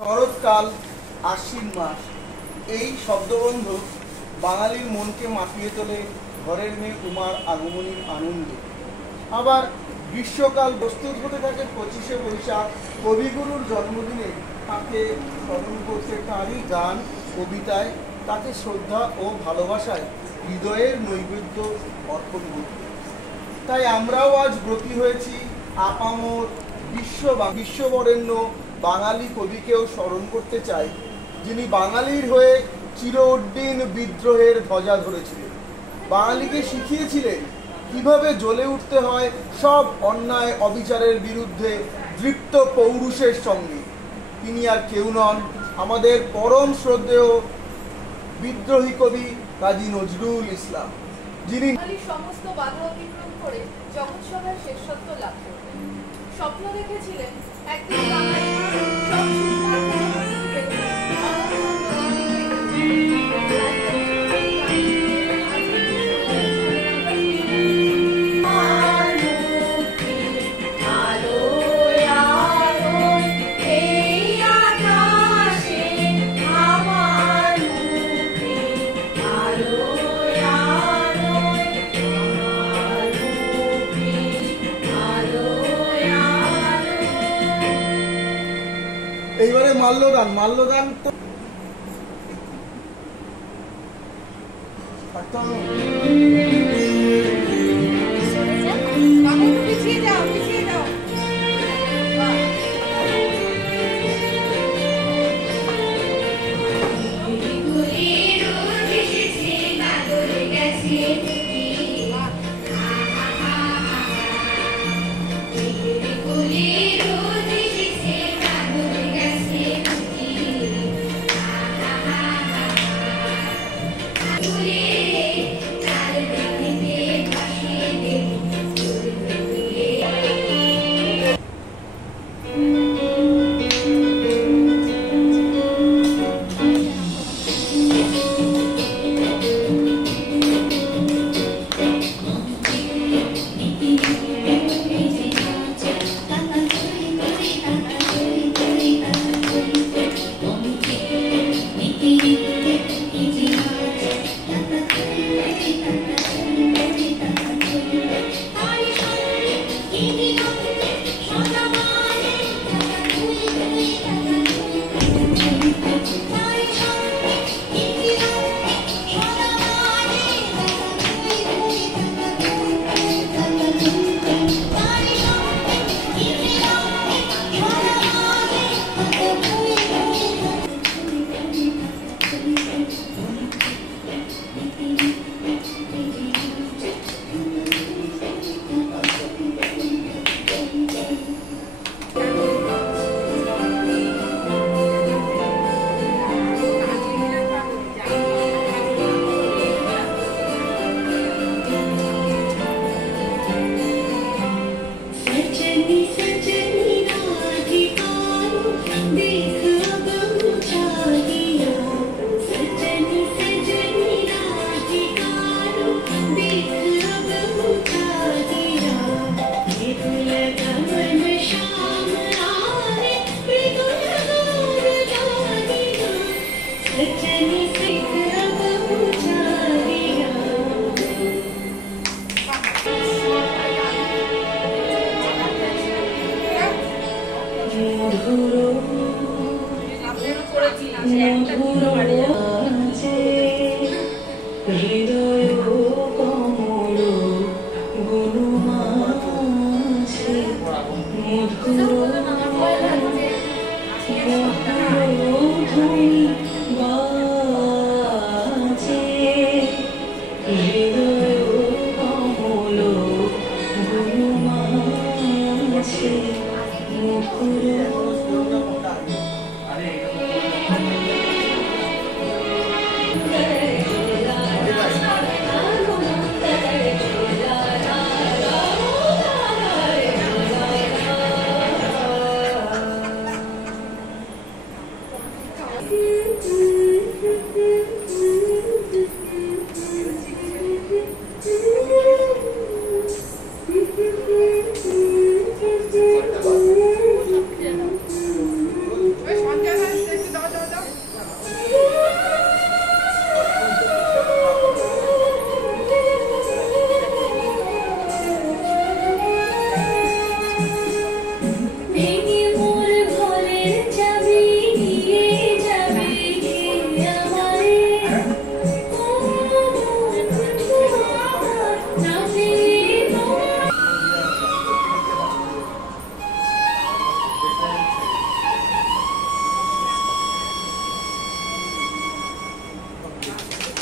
শরৎকাল, আশ্বিন মাস, এই শব্দবন্ধ বাঙালির মনকে মাতিয়ে তোলে ঘরের মেয়ে উমার আগমনীর আনন্দে। আবার গ্রীষ্মকাল প্রস্তুত হতে থাকে 25শে বৈশাখ, কবিগুরুর জন্মদিনে তাকে স্মরণ করতে তাঁরই গান, কবিতায় তাকে শ্রদ্ধা ও ভালোবাসায় হৃদয়ের নৈবেদ্য অর্পণ করতে। তাই আমরাও আজ ব্রতী হয়েছি আপামর বিশ্ববরেণ্য বাঙালি কবিকেও স্মরণ করতে চাই, যিনি বাঙালির হয়ে চিরউদ্দিন বিদ্রোহের ধ্বজা ধরেছিলেন, বাঙালিকে শিখিয়েছিলেন কিভাবে জ্বলে উঠতে হয় সব অন্যায় অবিচারের বিরুদ্ধে দৃপ্ত পৌরুষের সঙ্গে। তিনি আর কেউ নন, আমাদের পরম শ্রদ্ধেয় বিদ্রোহী কবি কাজী নজরুল ইসলাম, যিনি সমস্ত বাধা অতিক্রম করে জগৎ সভার শ্রেষ্ঠত্ব লাভ করবেন। স্বপ্ন দেখেছিলেন একদিন এইবারে মাল্যদান তো পিছিয়ে যাও, পিছিয়ে যাও।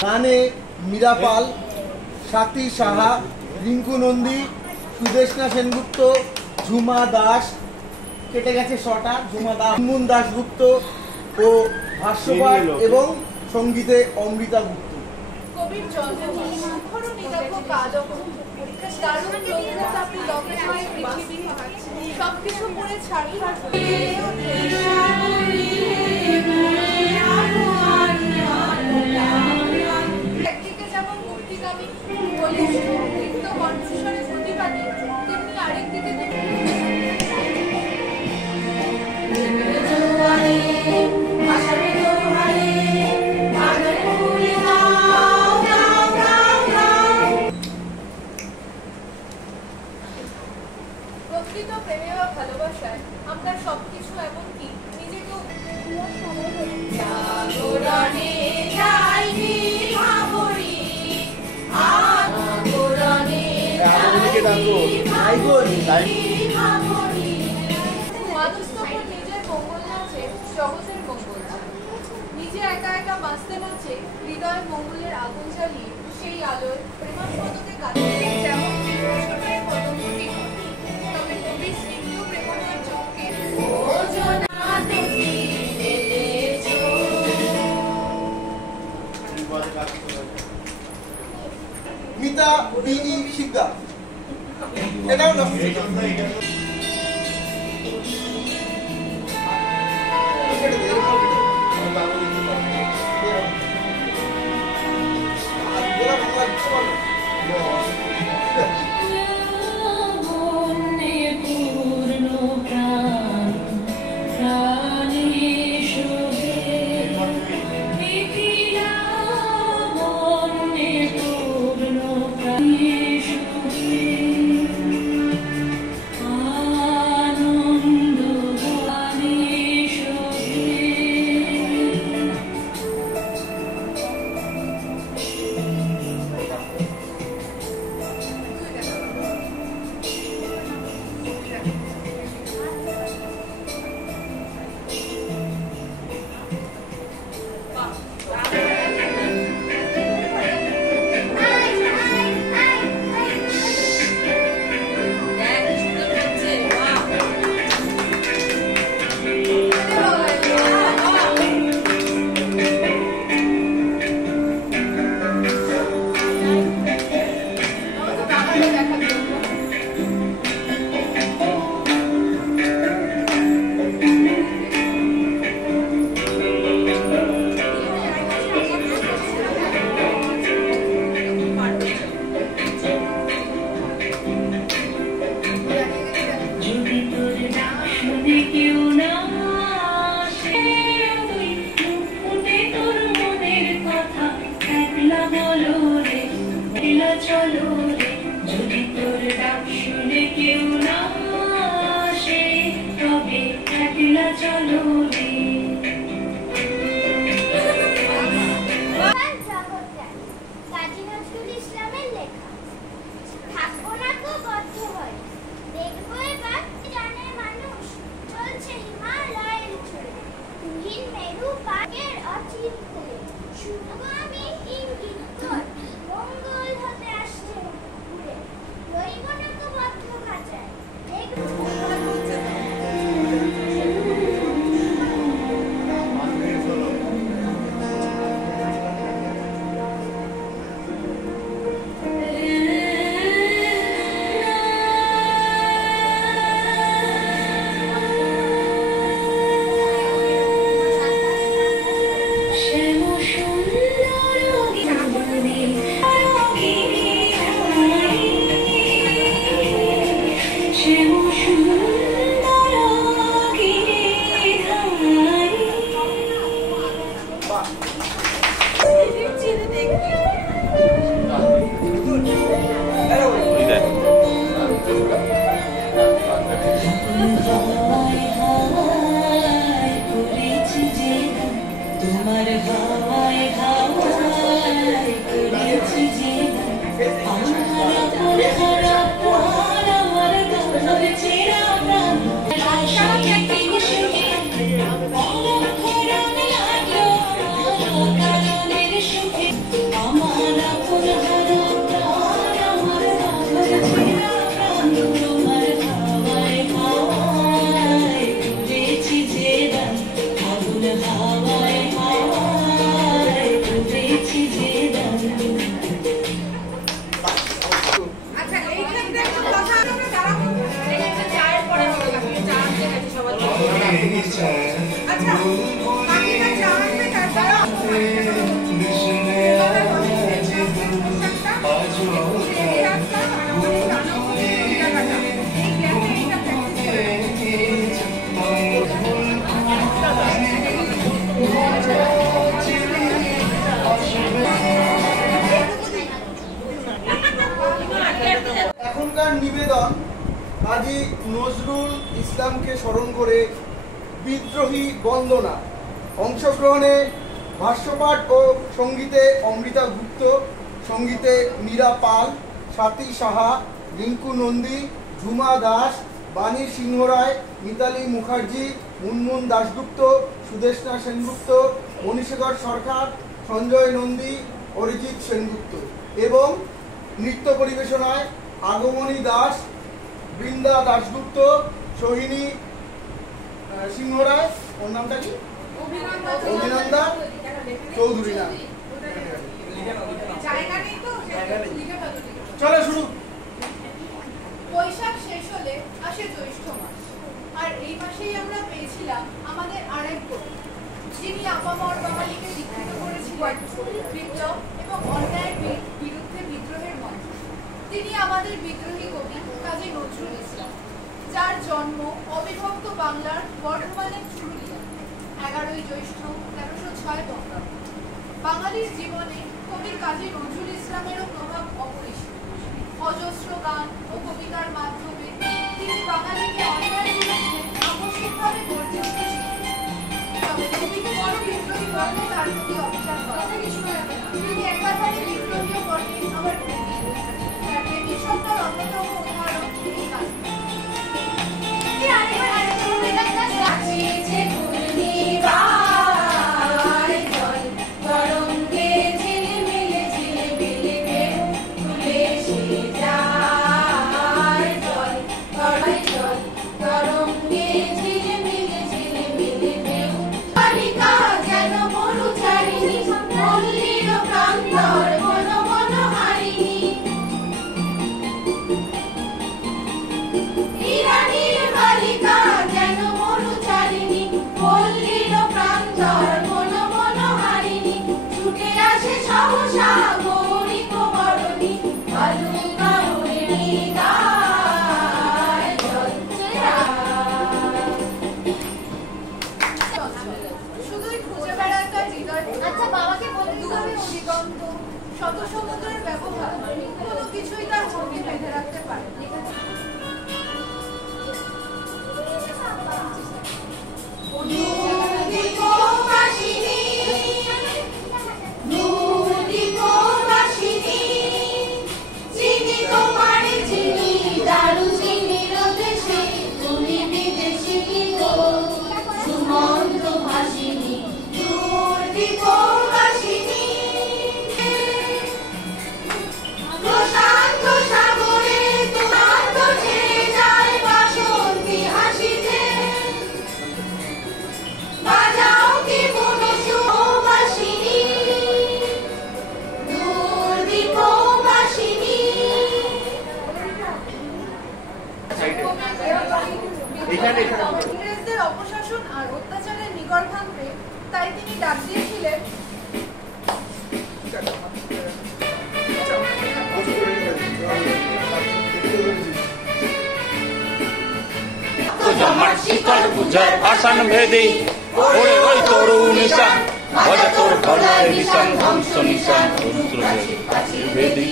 গানে মীরা পাল, স্বাতী সাহা, রিঙ্কু নন্দী, সুদেষ্ণা সেনগুপ্ত, ঝুমা দাস, কেটে গেছে শটা, ঝুমা দাস, মুন দাশগুপ্ত ও ভাষ্যপাঠ এবং সঙ্গীতে অমৃতা গুপ্ত। কবির জন্মভূমি মুখরও নিরক্ষ কাজও দারুণ রবীন্দ্রতাপী লগ্নময় পৃথিবী সবকিছু পড়ে ছাড়খাড় একদিকে যেমন মুক্তিকামী বলিষ্ঠ দীপ্ত কণ্ঠস্বরে প্রতিবাদী, তেমনি আরেকদিকে প্রকৃত প্রেমে বা ভালোবাসায় আমরা সবকিছু এমনকি নিজেকেও মানুষ তখন নিজের মঙ্গল নাচে, জগতের মঙ্গল চায়। নিজে একা একা বাঁচতে বাঁচে হৃদয়ের মঙ্গলের আগুন জ্বালিয়ে সেই আলোয় প্রেমাস্পদকে কাটিয়ে যেমন ছোটের পদমটি তবে কবির স্নিগ্ধ প্রেমময় চোখকে মিতা বিনি শিকদার, এটাও না ইসলামকে স্মরণ করে বিদ্রোহী বন্দনা। অংশগ্রহণে ভাষ্যপাঠ ও সঙ্গীতে অমৃতা গুপ্ত, সঙ্গীতে মীরা পাল, স্বাতী সাহা, রিঙ্কু নন্দী, ঝুমা দাস, বাণী সিংহ রায়, মিতালি মুখার্জি, মুনমুন দাশগুপ্ত, সুদেষ্ণা সেনগুপ্ত, মণিশেখর সরকার, সঞ্জয় নন্দী, অরিজিৎ সেনগুপ্ত। এবং নৃত্য পরিবেশনায় আগমনী দাস, বৃন্দা দাশগুপ্ত, সোহিনী সিংহ রায়, ওর নামটা কি? অভিনন্দা চৌধুরী নাম। চলো শুরু। বৈশাখ শেষ হলে আসে জ্যৈষ্ঠ মাস, আর এই মাসেই আমরা পেয়েছিলাম আমাদের আরেক কবি, যিনি আপামর বাঙালিকে দীক্ষিত করেছিলেন বিপ্লব এবং অন্যায়ের বিরুদ্ধে বিদ্রোহের মন্ত্র। তিনি আমাদের বিদ্রোহী কবি কাজী নজরুল ইসলাম, যার জন্ম অবিভক্ত বাংলার বর্ধমানের চুরুলিয়া 11ই জ্যৈষ্ঠ 1306 বঙ্গাব্দ। বাঙালির জীবনে কবি কাজী নজরুল ইসলামেরও প্রভাব অপরিসীম। অজস্র গান ও কবিতার মাধ্যমে তিনি বাঙালিকে অন্যায়ের বিরুদ্ধে আকস্মিকভাবে গর্জে উঠেছিলেন। তবে কবিকে বড় বিদ্রোহী বললে তার প্রতি অবিচার করা তিনি একাধারে বিদ্রোহীও বটে, আবার প্রেমিক। তার প্রেমিক সত্তার অন্যতম উদাহরণ এই গান। শত সমুদ্রের ব্যবহার কোনো কিছুই তার মনকে বেঁধে রাখতে পারে না। ইংরেজদের অপশাসন আর অত্যাচারের নিগড় ভাঙতে তাই তিনি ডাক দিয়েছিলেন শিকল পূজার আসান ভেদে ওরে ওই তরু নিশান ভজা তোর ভলার নিশান ধ্বংস নিশান ভেদি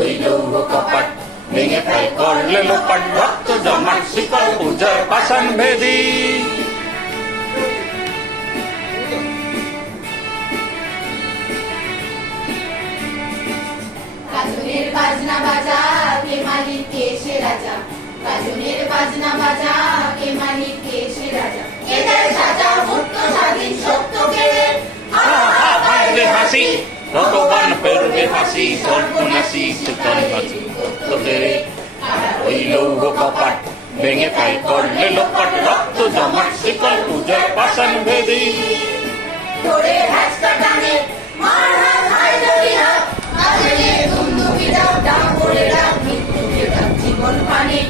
ওই লৌহ কপাট ভেঙে ফেল করলে লোপাট রক্ত জমাট শিকল পূজার আসান ভেদি। গাজনের বাজনা বাজা কে মালিক কে সে রাজা, গাজনের বাজনা বাজা কে মালিক কে সে রাজা, এদের সাজা মুক্ত স্বাধীন সত্য কেড়ে হাসি ভগবান ফেরবে হাসি সর্বনাশী সুতন হাসি তোদের ওই লৌহ কপাট ভেঙে ফেল করলে লোপাট রক্ত জমাট শিকল পূজার পাষাণ ভেদি। ধরে হ্যাচকা টানে মার হাত হাই ধরি হাত কাজে বন্ধুকিরা ডাক করে রাখ মৃত্যুকে ডাক জীবন পানে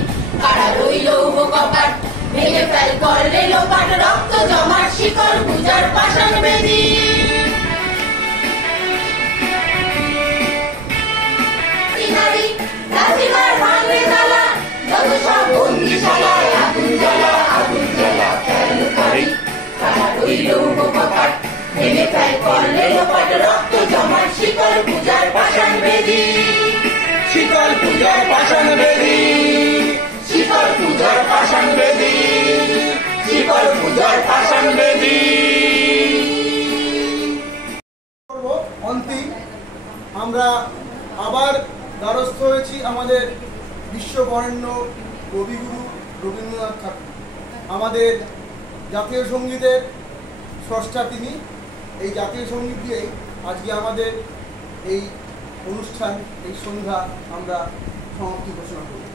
কারা রইল কপাট ভেঙে ফেল করলে লোপাট রক্ত জমাট শিকল পূজার পাষাণ বেদি। রাধিমার ভাঙলে জ্বালা যত সব বন্দিশালায় আগুন জ্বালা আগুন জ্বালা ফেল করি কারা রইল কপাট ভেঙে ফেল করলে লোপাট রক্ত জমাট শিকল পূজার পাষাণ বেদি। শিকল পূজার পাষাণ বেদি। শিকল পূজার পাষাণ বেদী, শিকল পূজার পাষাণ বেদী। অন্তিম আমরা আবার দ্বারস্থ হয়েছি আমাদের বিশ্ববরেণ্য কবিগুরু রবীন্দ্রনাথ ঠাকুর, আমাদের জাতীয় সঙ্গীতের স্রষ্টা তিনি। এই জাতীয় সঙ্গীত দিয়েই আজকে আমাদের এই অনুষ্ঠান, এই সন্ধ্যা আমরা সমাপ্তি ঘোষণা করি।